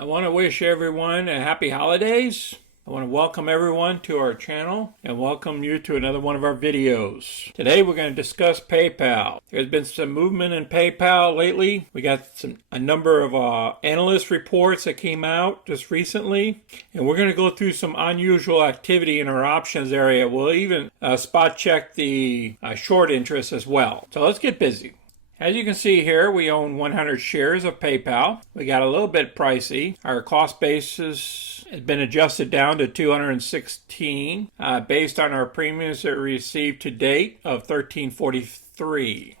I want to wish everyone a happy holidays. I want to welcome everyone to our channel and welcome you to another one of our videos. Today we're going to discuss PayPal. There's been some movement in PayPal lately. We got a number of analyst reports that came out just recently, and we're going to go through some unusual activity in our options area. We'll even spot check the short interest as well. So let's get busy. As you can see here, we own 100 shares of PayPal. We got a little bit pricey. Our cost basis has been adjusted down to $216 based on our premiums that we received to date of $13.43.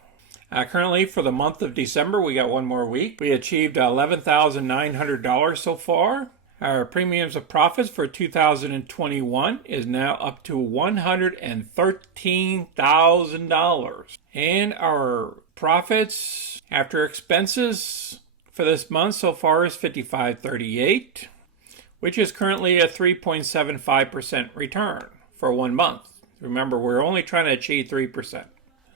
Currently, for the month of December, we got one more week. We achieved $11,900 so far. Our premiums of profits for 2021 is now up to $113,000. And our profits after expenses for this month so far is $55.38, which is currently a 3.75% return for 1 month. Remember, we're only trying to achieve 3%.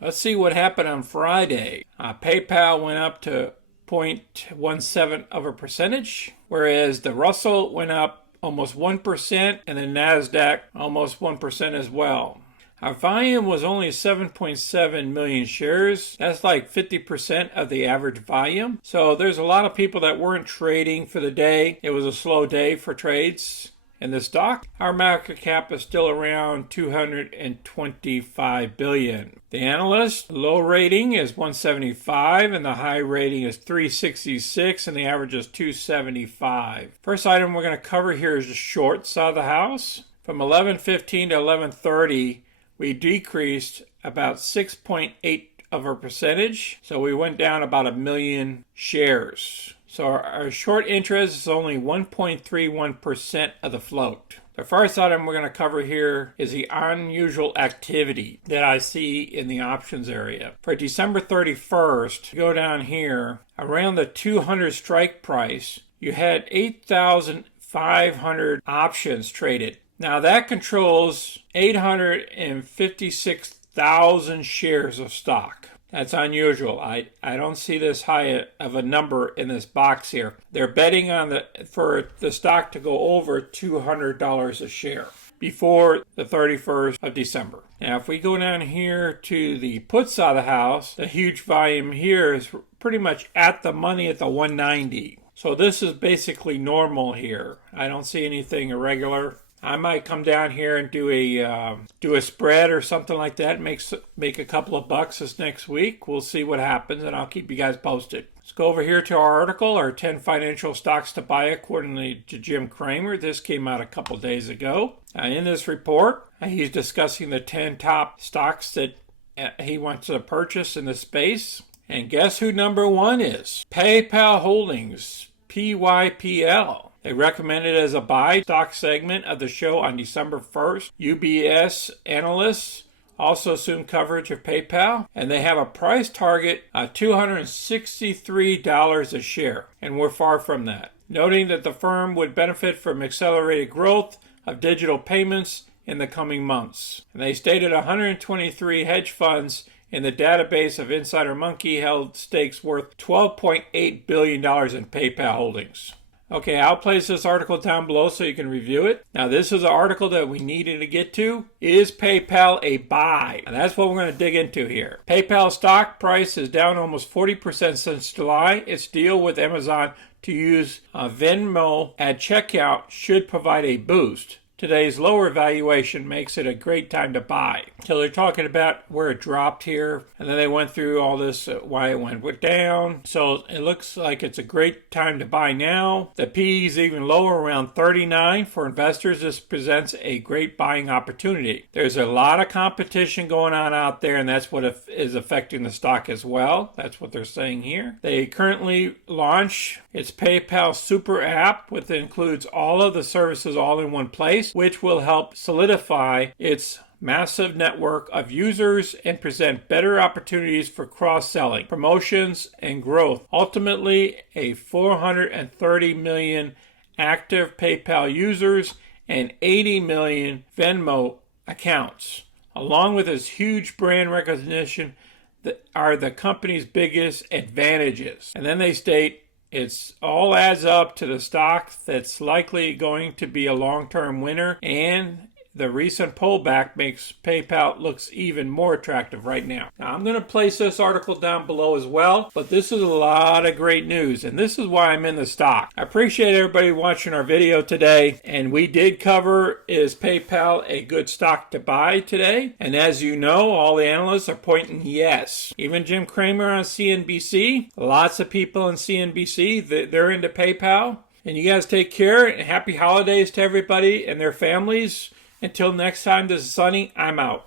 Let's see what happened on Friday. PayPal went up to 0.17%, whereas the Russell went up almost 1% and the NASDAQ almost 1% as well. Our volume was only 7.7 million shares. That's like 50% of the average volume. So there's a lot of people that weren't trading for the day. It was a slow day for trades in the stock. Our market cap is still around 225 billion. The analyst low rating is 175 and the high rating is 366 and the average is 275. First item we're going to cover here is the short side of the house. From 11:15 to 11:30, we decreased about 6.8%. So we went down about 1 million shares. So our short interest is only 1.31% of the float. The first item we're going to cover here is the unusual activity that I see in the options area. For December 31st, go down here, around the 200 strike price, you had 8,500 options traded. Now that controls 856,000 shares of stock. That's unusual. I don't see this high of a number in this box here. They're betting on for the stock to go over $200 a share before the 31st of December. Now if we go down here to the put side of the house, the huge volume here is pretty much at the money at the 190. So this is basically normal here. I don't see anything irregular. I might come down here and do a spread or something like that. Make a couple of bucks this next week. We'll see what happens, and I'll keep you guys posted. Let's go over here to our article, our 10 financial stocks to buy according to Jim Cramer. This came out a couple days ago. In this report, he's discussing the 10 top stocks that he wants to purchase in the space. And guess who number one is? PayPal Holdings, PYPL. They recommend it as a buy stock segment of the show on December 1st. UBS analysts also assume coverage of PayPal, and they have a price target of $263 a share, and we're far from that. Noting that the firm would benefit from accelerated growth of digital payments in the coming months. And they stated 123 hedge funds in the database of Insider Monkey held stakes worth $12.8 billion in PayPal holdings. Okay, I'll place this article down below so you can review it. Now, this is an article that we needed to get to. Is PayPal a buy? And that's what we're going to dig into here. PayPal stock price is down almost 40% since July. Its deal with Amazon to use Venmo at checkout should provide a boost. Today's lower valuation makes it a great time to buy. So they're talking about where it dropped here, and then they went through all this, why it went down. So it looks like it's a great time to buy now. The PE is even lower, around 39. For investors, this presents a great buying opportunity. There's a lot of competition going on out there, and that's what is affecting the stock as well. That's what they're saying here. They currently launch its PayPal Super app, which includes all of the services all in one place, which will help solidify its massive network of users and present better opportunities for cross-selling, promotions, and growth. Ultimately, a 430 million active PayPal users and 80 million Venmo accounts, along with its huge brand recognition, that are the company's biggest advantages. And then they state It's all adds up to the stock that's likely going to be a long-term winner, and the recent pullback makes PayPal looks even more attractive right now. Now, I'm going to place this article down below as well, but this is a lot of great news, and this is why I'm in the stock. I appreciate everybody watching our video today, and we did cover, is PayPal a good stock to buy today? And as you know, all the analysts are pointing yes. Even Jim Cramer on CNBC, lots of people on CNBC, they're into PayPal. And you guys take care, and happy holidays to everybody and their families. Until next time, this is Sonny. I'm out.